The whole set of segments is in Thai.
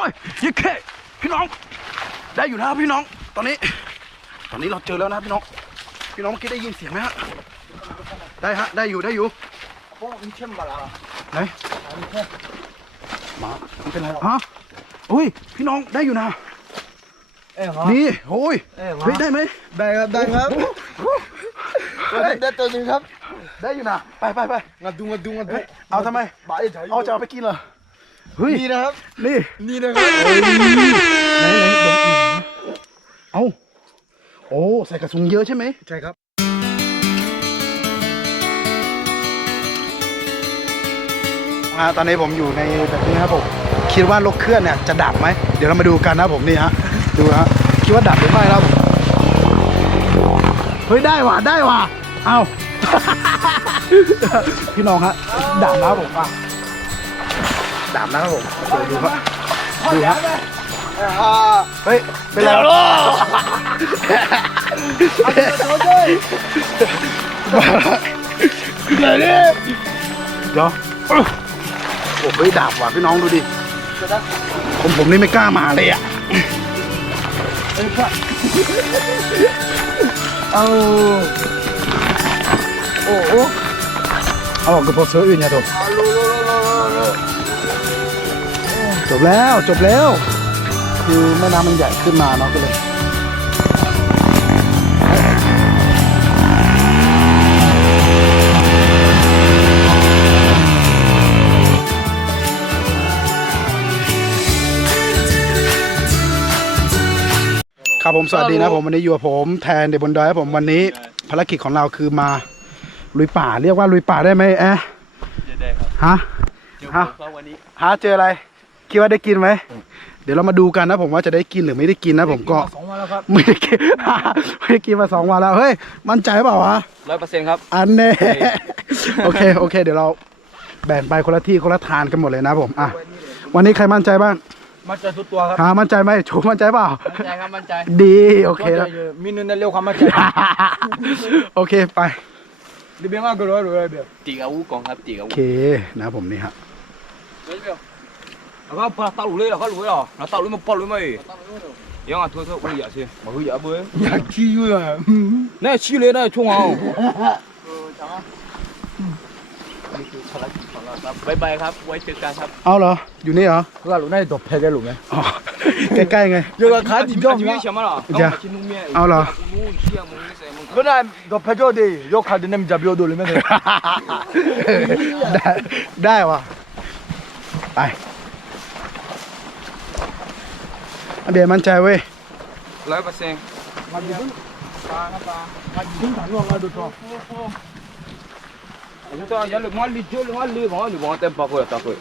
ฮ้ยยิ่งแค่พี่น้อง ได้อยู่นะพี่น้อง ตอนนี้ ตอนนี้เราเจอแล้วนะพี่น้อง พี่น้องเมื่อกี้ได้ยินเสียงไหมฮะ ได้ฮะ ได้อยู่ได้อยู่โอ้มีเชื่อมบาลาไหนมาไม่เป็นไรฮะอุ้ย พี่น้องได้อยู่นะ เอ้นี่โอ้ยเฮ้ยได้ไหมได้ครับได้ครับได้ตัวหนึ่งครับ ได้อยู่นะ ไปไปไปงัดดุงัดดุงัดดุเอาทำไม เอาจะเอาไปกินเหรอ เฮ้ยนี่นะครับ นี่นี่นะครับไหนไหนดมอีกนะเอาโอ้ใส่กระสุนเยอะใช่ไหมใช่ครับ อ่าตอนนี้ผมอยู่ในแบบนี้นะครับผมคิดว่ารถเครื่องเนี่ยจะดับไหมเดี๋ยวเรามาดูกันนะครับผมนี่ฮะดูฮะคิดว่าดับหรือไม่นะครับผมเฮ้ยได้ว่ะได้ว่ะเอา พี่น้องฮะดับนะครับผมอะ ดับนะครับผมดูดูฮะดูฮะอ่าเฮ้ยเป็นไรเดี๋ยวรอเดี๋ยวนี้เดี๋ยวโอ้โหดับว่ะพี่น้องดูดิผมผมนี่ไม่กล้ามาเลยอะเอาโอ้โหเอากระเพาะเสื้ออื่นอย่า จบแล้วจบแล้ว คือแม่น้ำมันใหญ่ขึ้นมาเนาะก็เลยครับผมสวัสดีนะผมวันนี้อยู่กับผมแทนเดบนดอยครับผมวันนี้ภารกิจของเราคือมาลุยป่าเรียกว่าลุยป่าได้ไหมแอะฮะฮะฮะเจออะไร คิดว่าได้กินไหม เดี๋ยวเรามาดูกันนะผมว่าจะได้กินหรือไม่ได้กินนะผมก็สองวันแล้วครับไม่ได้กิน ไม่ได้กินมาสองวันแล้วเฮ้ยมั่นใจเปล่าวะร้อยเปอร์เซ็นต์ครับ อันเน่โอเคโอเค เดี๋ยวเราแบ่งไปคนละที่คนละทานกันหมดเลยนะผมอะวันนี้ใครมั่นใจบ้างมาเจอทุกตัวครับหามั่นใจไหมโชว์มั่นใจเปล่ามั่นใจครับมั่นใจดีโอเคแล้วมีนึงในเร็วความมั่นใจโอเคไปดิเบียงก็รวยรวยเบียตีกับวูกองครับตีกับโอวูเคนะผมนี่ฮะ แล้วก็พอเราตัดหลุยเราก็หลุยหรอเราตัดหลุยมาปอดหลุยมาอีกยังอะทั่วทั่วอุ้ยอย่าสิมาอุ้ยอย่าเบื่ออยากขี้อยู่อะนี่ชี้เลยนะช่วงเอาบายบายครับไว้เจอกันครับเอาเหรออยู่นี่เหรอก็รู้น่าจะตบแพ้ได้หรือไม่อ๋อใกล้ๆไงเดี๋ยวขาดิที่จ้องที่นะไม่ใช่มั้งหรอจะเอาเหรอมูนเชี่ยมูนนี่ใส่มูนก็น่าตบแพ้จ้อดียกขาดินน้ำจับโยดูเลยไม่ได้ได้ได้ว่ะไป เบียร์มั่นใจเว้ยร้อยเปอร์เซ็นต์มาดิบึ้งปลาครับปลามาดิบึ้งถังนวงมาดูทองแล้วก็อย่าลืมว่าลีเจอลืมว่าลีบอกว่าลีบอกเต็มปากเลยตาเลย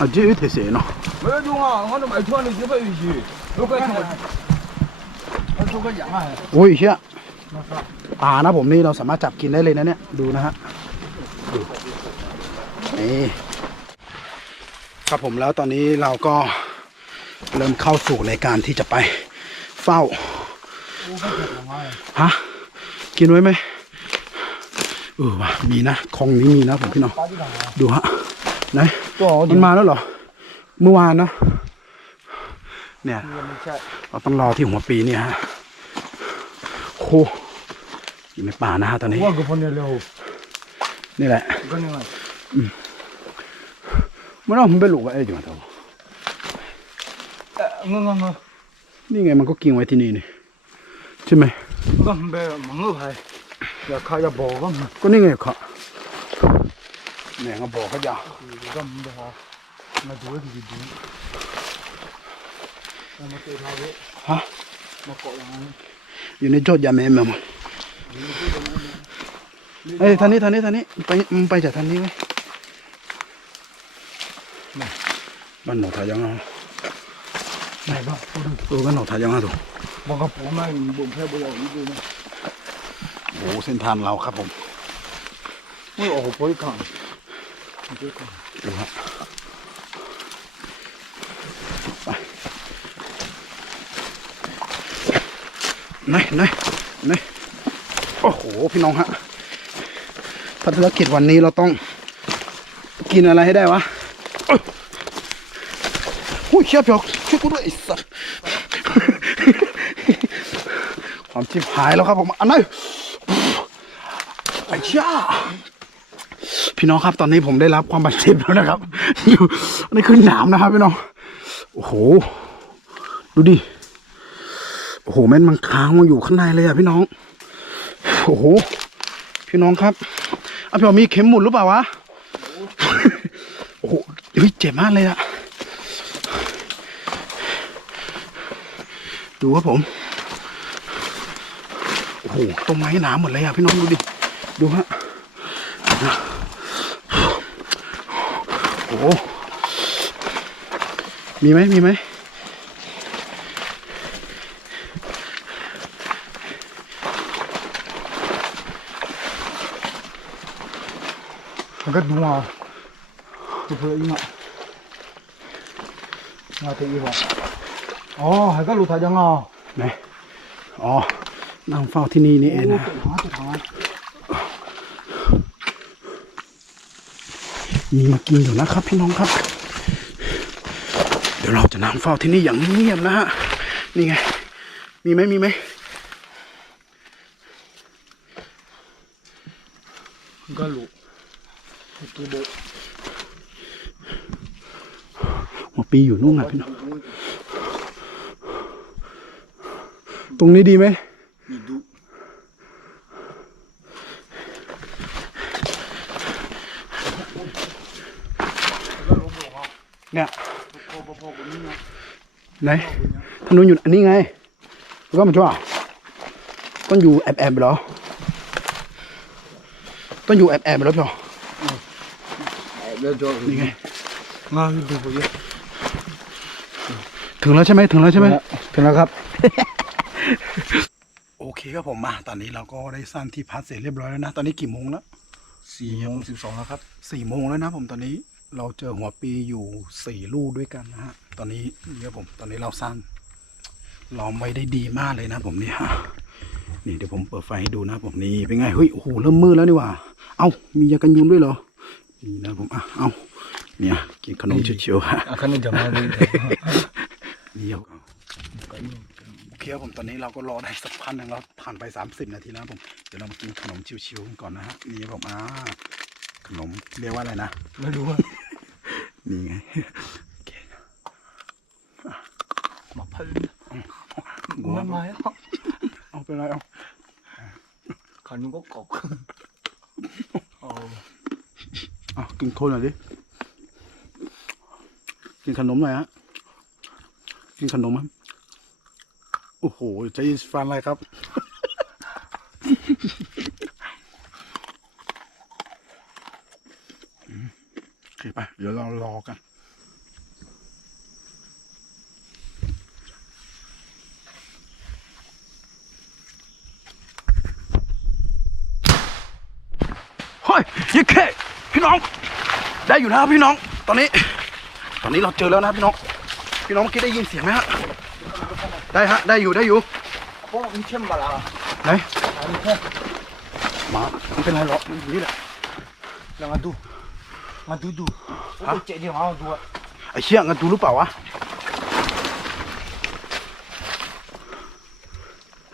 อาจื้อเทเสเนาะไม่ดูอะเขาต้องไปทั่วเลยจะไปอยู่สิลูกก็ทำมันตัวก็อย่างไรโอ้ยเชี่ยปลานะผมนี่เราสามารถจับกินได้เลยนะเนี่ยดูนะฮะดูนี่ครับผมแล้วตอนนี้เราก็ เริ่มเข้าสู่ในการที่จะไปเฝ้าฮะกินไว้ไหมเออว่ะมีนะคลองนี้มีนะผมพี่น้องดูฮะไหนตัวมันมาแล้วเหรอ เมื่อวานเนาะเนี่ยไม่ใช่เราต้องรอที่หัวปีเนี่ยฮะโอ้โหอยู่ในป่านะฮะตอนนี้ว่าก็พอเนี่ยเร็วนี่แหละก็เนี่ยมันเอามันไปหลุกไว้อยู่ตัวเอ๊ะ งงงงนี่ไงมันก็กินไว้ที่นี่นี่ใช่ไหมก็มันเป็นมังงะไผ่อยากขาอยากบอกก็มันก็นี่ไงเขาเนี่ยเขาบอกเขาจะก็มันบอกมาดูดีดีมาเตะเราเลยฮะมาเกาะอย่างนั้นอยู่ในโจทย์ยาแม่แม่หมดเอ้ยทางนี้ทางนี้ทางนี้ไปมันไปจากทางนี้ไหมบ้านหนองทายังอะไหนบ้างเออบ้า นหนองทายังอะถูกบอกกับผมไม่บ่มแพ้บ่อยอย่างนี้ดูนะโอ้โหเส้นทางเราครับผมไม่ออกไปก่อนไปก่อนดูฮะไปไหนไหนไหนโอ้โห พี่น้องฮะภารกิจวันนี้เราต้องกินอะไรให้ได้วะโอ้ อุ้ยเชี่ยเพียวช่วยกูด้วยไอ้สัสความชิบหายแล้วครับผมอันนั้นไอ้เชี่ยพี่น้องครับตอนนี้ผมได้รับความบาดเจ็บแล้วนะครับอยู่อันนี้คือหนามนะครับพี่น้องโอ้โห ดูดิโอ้โหแม่นมันค้างมาอยู่ข้างในเลยอะพี่น้องโอ้โหพี่น้องครับอะพี่อมีเข็มหมุนหรือเปล่าวะโอ้โหเฮ้ยเจ็บมากเลยอะ ดูครับผม โอ้โห ต้นไม้หนาหมดเลยอะพี่น้องดูดิ ดูฮะ โอ้โห มีไหมมีไหมมันก็นัวตัวเพื่ออีก อะมาตีอีกอะอ๋อให้ก็รู้ทันยังอะไหนอ๋อนั่งเฝ้าที่นี่นี่เองนะติดหาติดหามีมากินอยู่นะครับพี่น้องครับ เดี๋ยวเราจะนั่งเฝ้าที่นี่อย่างเงียบๆนะฮะนี่ไง มีไหมมีไหมมันก็รู้ตัวโบหัวปีอยู่นู่นอะพี่น้อง ตรงนี้ดีไหมมีดุเนี่ยไหนถนนอยู่อันนี้ไงแล้วก็มาช่วยต้นอยู่แอบแอบๆไปเหรอต้นอยู่แอบแอบๆไปแล้วพี่หรอเดี๋ยวจะนี่ไงงาดูไปเยอะถึงแล้วใช่ไหมถึงแล้วใช่ไหมถึงแล้วครับ โอเคครับผมมาตอนนี้เราก็ได้สร้างที่พักเสร็จเรียบร้อยแล้วนะ ตอนนี้กี่โมงแล้วสี่โมงสิบสองแล้วครับสี่โมงแล้วนะ ผมตอนนี้เราเจอหัวปีอยู่สี่ลูกด้วยกันนะฮะ ตอนนี้นี่ครับผม ตอนนี้เราสร้างล้อมไว้ได้ดีมากเลยนะ ผมนี่ฮะนี่เดี๋ยวผมเปิดไฟให้ดูนะ ผมนี่เป็นไงเฮ้ยโอ้โหเริ่มมืดแล้วนี่หว่า เอ้ามียากันยุงด้วยเหรอนี่นะผมอะเอ้าเนี่ยกินขนมเฉียวๆฮะอาคันนี้จะมาเลยนี่ครับโอ เคครับผมตอนนี้เราก็รอได้สักพักหนึ่งแล้วผ่านไป 30 นาทีแล้วผมเดี๋ยวเรามากินขนมชิวๆกันก่อนนะฮะนี่ครับผมอ่าขนมเรียกว่าอะไรนะไม่รู้ว่านี่ไงโอเคมาพันหัวไม่มาแล้วเอาไปเลยเอาขันนึงก็กบเอาเอากินโคนหน่อยดิกินขนมหน่อยฮะกินขนมครับ โอ้โหใจฟันอะไรครับ โอเคไปเดี๋ยวเรารอกันเฮ้ยยิงเคพี่น้อง ได้อยู่นะครับพี่น้อง ตอนนี้ ตอนนี้เราเจอแล้วนะพี่น้อง พี่น้องเมื่อกี้ได้ยินเสียงไหมฮะ ได้ฮะ ได้อยู่ได้อยู่พวกมันเข้มมาละไหนอันนี้แค่หมาไม่เป็นไรหรอกมันอยู่นี่แหละแล้วมาดู มาดูดูโอ้เจ๊เดี๋ยวมาดูอะไอ้เชี่ยงันดูหรือเปล่าวะ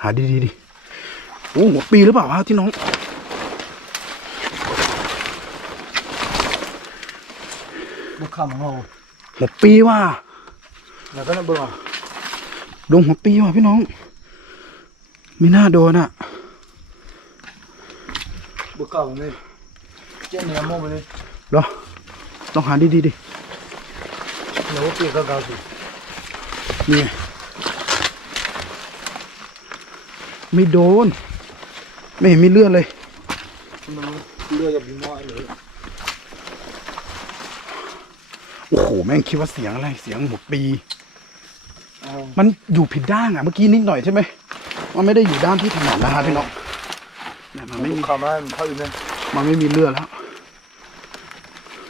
หาดีดีดิโอ้หัวปีหรือเปล่าวะที่น้องบุกข้ามของเราหัวปีว่ะแล้วก็นั่นเบิ่งอะ ดงหัวปีว่ะพี่น้อง ไม่น่าโดนอะบุกข้ามของเลยเจ๊เนี่ยมองไปเลยเหรอต้องหาดีดีดิแล้วเปียกก็กาวสินี่ไงไม่โดน ไม่เห็นมีเลือดเลยมันเลือดจะบีมอยเลยโอ้โห แม่งคิดว่าเสียงอะไร เสียงหัวปีเอา มันอยู่ผิดด้านอะเมื่อกี้นิดหน่อยใช่ไหมมันไม่ได้อยู่ด้านที่ถนัดนะฮะพี่น้องเนี่ยมันไม่บุมีกข้ามมาเขาอยู่เนี่ยมันไม่มีเลือดแล้ว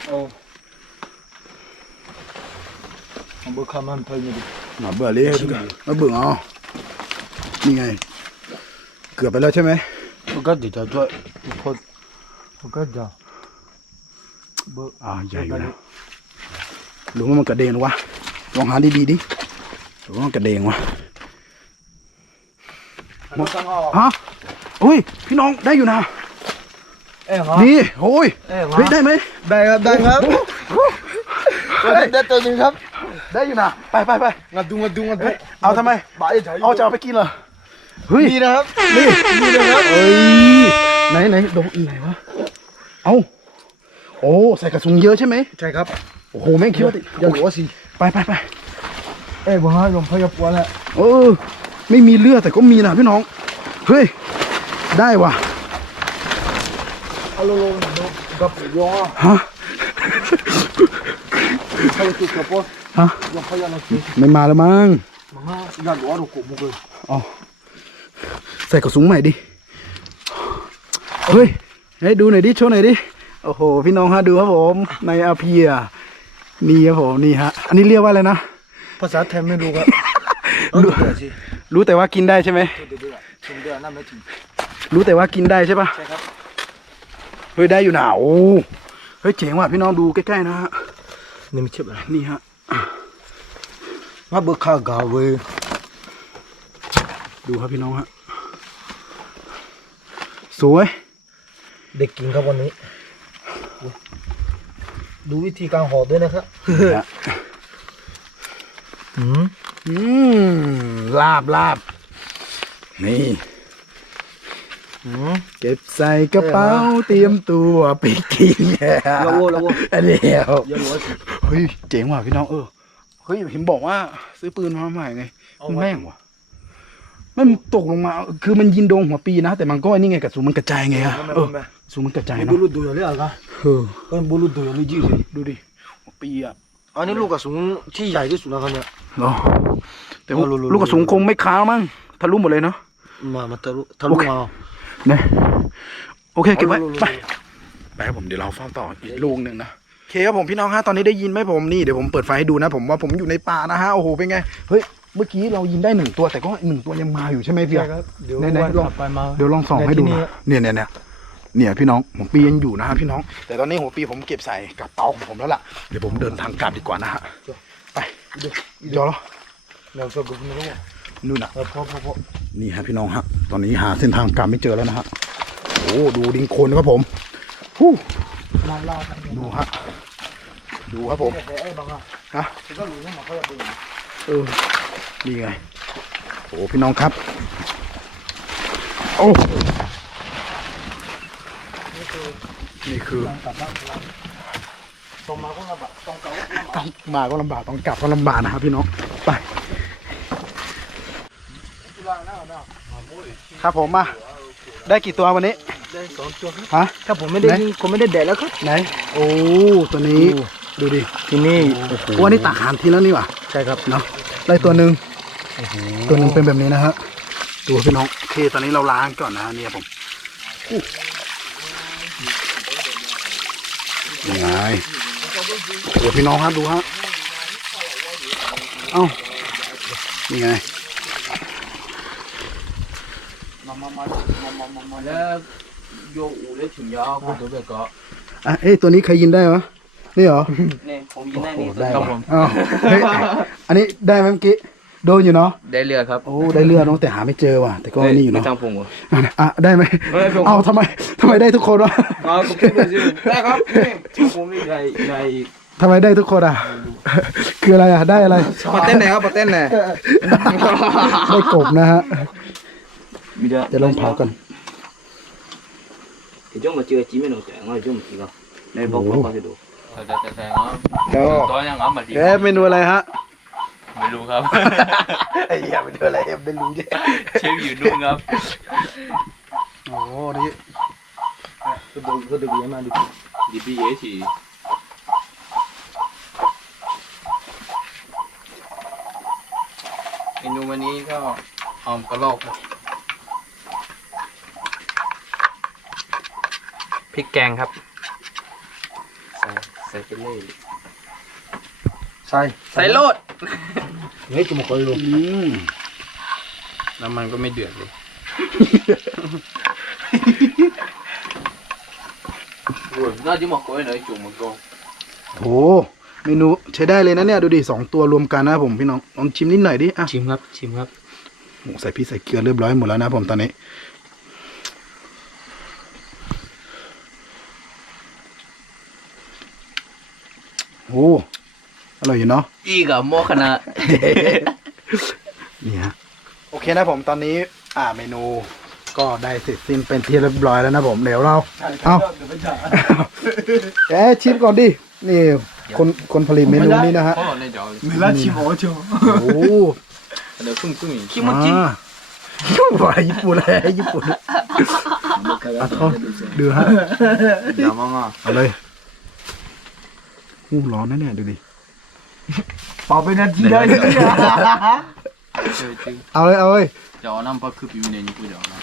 เอาบุกข้ามมาเขาอยู่เนี่ยหนาเบื่อเลยแล้วเบื่อเอานี่ไง เกือบไปแล้วใช่ไหมบุกก็เดี๋ยวจะช่วยบุกคนบุกก็จะบุกอ่าใหญ่อยู่นะรู้ว่ามันกระเด็นวะลองหาดีๆดิห รือว่ากระเดงวะหมดตั้งออกฮะอุ้ย พี่น้องได้อยู่นะเอ้ยเหรอนี่โอ้ยเอ้ยเหรอเฮ้ยได้ไหมได้ครับได้ครับเฮ้ยได้ตัวหนึงครับได้อยู่นะไปไปไปงัดดูงัดดูงัดดูเฮ้ยเอาทำไมบ่ายใจเอาจะเอาไปกินเหรอเฮ้ย นี่นะครับนี่นี่นะครับเอ้ยไหนไหนดมไหนวะ เอาโอ้ ใส่กระสุนเยอะใช่ไหม ใช่ครับโอ้โห แม่งคิดว่าติดอย่าหัวสิ ไปไปไป เอ้ยบอกให้ยมพยาปัวแล้วเออ ไม่มีเลือดแต่ก็มีนะพี่น้อง เฮ้ย ได้ว่ะเอาลงลงลงกับยอฮะพยาตุกกับปอฮะยมพยาเราสิไม่มาแล้วมั้งมังฮะอย่าหัวเรากมุกเลยอ๋อใส่กระสุนใหม่ดิเฮ้ยให้ดูหน่อยดิโชว์หน่อยดิโอ้โห พี่น้องฮะดูครับผมในอาเพียนี่ครับผมนี่ฮะ อันนี้เรียกว่าอะไรนะ ภาษาไทยไม่รู้ครับเออเดี๋ยวสิรู้แต่ว่ากินได้ใช่ไหมเดี๋ยวเดี๋ยวถึงเดือนนั่นไม่ถึงรู้แต่ว่ากินได้ใช่ปะใช่ครับเฮ้ยได้อยู่นะโอ้เฮ้ยเจ๋งว่ะพี่น้องดูใกล้ๆนะฮะนี่ไม่ใช่อะไรนี่ฮะมาเบิกข้ากาเว้ยดูครับพี่น้องฮะสวย เด็กกินครับวันนี้ ดูวิธีการห่อด้วยนะครับ อืมอืมลาบลาบนี่อืมเก็บใส่กระเป๋าเตรียมตัวไปกินละโว้ละโว้อันเดียวอย่าหัวสิเฮ้ยเจ๋งว่ะพี่น้องเออเฮ้ยเห็นบอกว่า ซื้อปืนมาใหม่ไงเอามันไว้แม่งว่ะมันตกลงมา คือมันยินโดงหัวปีนะแต่มันก็ไอ้นี่ไงกระสุนมันกระจายไงอะเออกระสุนมันกระจายบุเนาะรุษดูอย่างนี้อะไรเออเออบุรุษดูอย่างนี้จีสิดูดิหัวปีอะ อันนี้ลูกกระสุนที่ใหญ่ที่สุดนะครับเนี่ย เนาะแต่ว่าเอาลูกๆลูกกระสุนคงไม่ค้างมั้งทะลุหมดเลยเนาะ มามาทะลุทะลุโอเค มา นะโอเคเก็บไว้เอาลูกๆ ไปไปครับผมเดี๋ยวเราเฝ้าต่ออีกลูกหนึ่งนะโอเคครับผมพี่น้องฮะตอนนี้ได้ยินไหมผมนี่เดี๋ยวผมเปิดไฟให้ดูนะ ผมว่าผมอยู่ในป่านะฮะโอ้โหเป็นไงเฮ้ยเมื่อกี้เรายิงได้หนึ่งตัวแต่ก็หนึ่งตัวยังมาอยู่ใช่ไหมพี่ใช่อะครับเดี๋ยวไหนๆวันลองถัดไปมาเดี๋ยวลองส่องให้ดูที่นะเนี่ยเนี่ยเนี่ย เนี่ยพี่น้องหัวปียังอยู่นะฮะพี่น้อง แต่ตอนนี้หัวปีผมเก็บใส่กระเป๋าของผมแล้วล่ะเดี๋ยวผมเดินทางกลับดีกว่านะฮะไปเดี๋ยวเหรอเดี๋ยวจะบุกไม่รู้นู่นน่ะเออพอพอพอนี่ฮะพี่น้องฮะตอนนี้หาเส้นทางกลับไม่เจอแล้วนะฮะโอ้ดูดิงโคลนครับผมฮู้ลาลากันดูฮะดูครับผมแต่ไอ้บางอะฮะก็รู้ว่าเขาจะเป็นเออนี่ไงโอ้พี่น้องครับ โอ้ นี่คือกลับบ้านตรงมาก็ลำบากตรงเก่าต้องมาก็ลำบากต้องกลับก็ลำบากนะครับพี่น้องไปครับผมมาได้กี่ตัววันนี้ได้สองตัวครับฮะถ้าผมไม่ได้ไหนยิงผมไม่ได้แดดแล้วครับไหน โอ้ตัวนี้ดูดิที่นี่โอ้อันนี้ตักหานทีแล้วนี่หว่ะใช่ครับเนาะได้ตัวหนึ่งตัวหนึ่งเป็นแบบนี้นะฮะดูพี่น้องโอเคตอนนี้เราล้างก่อนนะเนี่ยผมอู้ ยังไงเดี๋ยวพี่น้องฮะดูฮะเอ้านี่ไงแล้วโยอูเลยถึงยาวก็ตัวเบก็อะเอ้ยตัวนี้ใครยินได้วะนี่เหรอนี่ผมยินได้โอ้นี่ได้ครับว่ะผมอ้าวเฮ้ยอันนี้ได้ไหมเมื่อกี้ โดนอยู่เนาะได้เรือครับโอ้ได้เลือดน้องแต่หาไม่เจอว่ะแต่ก็นี่อยู่ไม่เนาะทางผมเหรออะอะได้ไหมไม่ได้ผมเอาทำไมทำไมได้ทุกคนวะอ๋อผมคิดว่าสิได้ครับนี่ทางผมนี่ได้ได้ทำไมได้ทุกคนอะ คืออะไรอะได้อะไรปาเต้นไหนครับปาเต้นไหนได้กบนะฮะมีเด้อจะลองเผากันเดี๋ยวมาเจอจีไม่หนูแต่งว่าเดี๋ยวมาจีก็ในบอกบอกว่าจะดูแต่แต่แต่งครับเดี๋ยวตัวยังงั้นมาดีเอ๊ะเมนูอะไรฮะ ไม่รู้ครับ ไอ้เหี้ยเมนูอะไรไม่รู้ดิเชฟอยู่นุ่งครับ โอ้นี่ก็ดูก็ดูยังมาดูดีพีเอทีเมนูวันนี้ก็หอมกระรอกครับพริกแกงครับ ใส่ใส่ไปเลยใช่ใส่โลด เฮ้ยจะมาคอยดูอืมน้ำมันก็ไม่เดือดเลยโอ้ยน่าจะมาคุยหน่อยจุ่มมันก็โอ้เมนูใช้ได้เลยนะเนี่ยดูดิสองตัวรวมกันนะครับผมพี่น้องลองชิมนิดหน่อยดิอะชิมครับชิมครับโอ้ใส่พริกใส่เกลือเรียบร้อยหมดแล้วนะครับผมตอนนี้โอ้ อร่อยอยู่เนาะอีกับโมคณะนี่ฮะโอเคนะผมตอนนี้ อ่าเมนู ก็ได้เสร็จสิ้นเป็นที่เรียบร้อยแล้วนะผมเดี๋ยวเราเอาเอ๊ะชิมก่อนดินี่ คนคนผลิตเมนูนี้นะฮะไม่ละชิมโอโโอ้เดี๋ยวคุ้มคุ้มอีกคิมจิยุ่งกว่ญี่ปุ่นเลยญี่ปุ่นอะท้อดูฮะอย่ามองอะเอาเลยอู้ร้อนนะเนี่ยดูดิ 宝贝，那鸡蛋鸡啊！ เอาเลยเอาเลย จอน้ำปลาคือผิวเนี่ยนี่กูจอนะ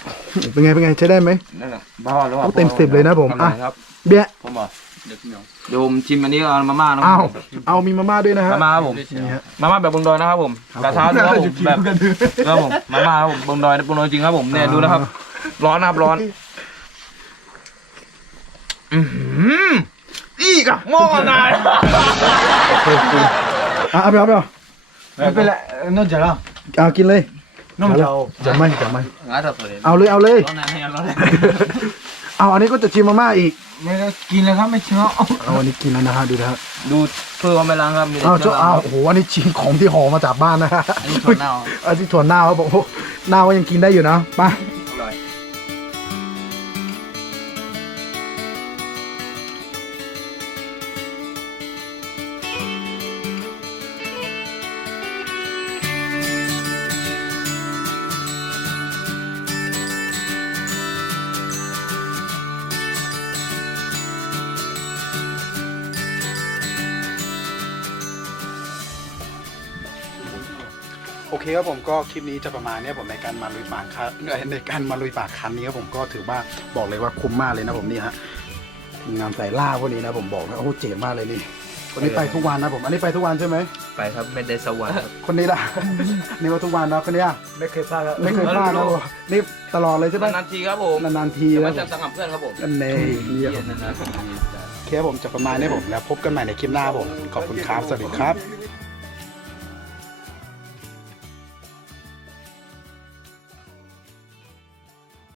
เป็นไงเป็นไงใช้ได้ไหม นั่นแหละบ้าแล้ว เอาเต็มสิบเลยนะผมอ่ะ ครับ เบี้ย ผมบอกเดี๋ยวพี่น้อง เดี๋ยวผมชิมอันนี้เอามาม่านะ เอาเอามีมาม่าด้วยนะฮะ มาม่าครับผม นี่ฮะ มาม่าแบบบงดอยนะครับผมกระทะนะครับผมแบบครับผมมาม่าครับผมบงดอยบงดอยจริงครับผมเนี่ยดูนะครับ ร้อนนะครับร้อนอือหืออีกอะโมกันนาย อะเอาไปเอาไปเอาไม่เป็นไรนอนจ๋าละเอากินเลยนอนจะเอาจะไม่จะไม่งาตัดตัเอาเลยเอาเลยเอาอันนี้ก็จะชิมมาม่าอีกไม่ได้กินแล้วครับไม่ชิมแล้วเอาวันนี้กินแล้วนะฮะดูนะฮะดูเพื่อไม่ล้างครับเอาเจ้าอาโอ้โหอันนี้ชิมของที่ห่อมาจากบ้านนะฮะอันนี้ถั่วเน่าอันนี้ถั่วเน่าบอกหน้าว่ายังกินได้อยู่นะไป คครับผมก็คลิปนี้จะประมาณเนี้ยผมในการมาลุยป่าคันในการมาลุยป่าคันนี้ครับผมก็ถือว่าบอกเลยว่าคุ้มมากเลยนะผมนี่ฮะทีมงานสายล่าพวกนี้นะผมบอกนะโอ้โหเจ๋งมากเลยนี่คนนี้ไปทุกวันนะผมอันนี้ไปทุกวันใช่ไหมไปครับไม่ได้สวรรค์ครับคนนี้ล่ะนี่ว่าทุกวันนะคนนี้อะไม่เคยพลาดครับไม่เคยพลาดนะผมนี่ตลอดเลยใช่ไหมนานๆทีครับผมนานๆทีเดี๋ยวนะมันผจะมสังกับเพื่อนครับผมนั่นเองนี่ครับผมโอเคครับผมจะประมาณนี้ผมแล้วพบกันใหม่ในคลิปหน้าผมขอบคุณครับสวัสดีครับ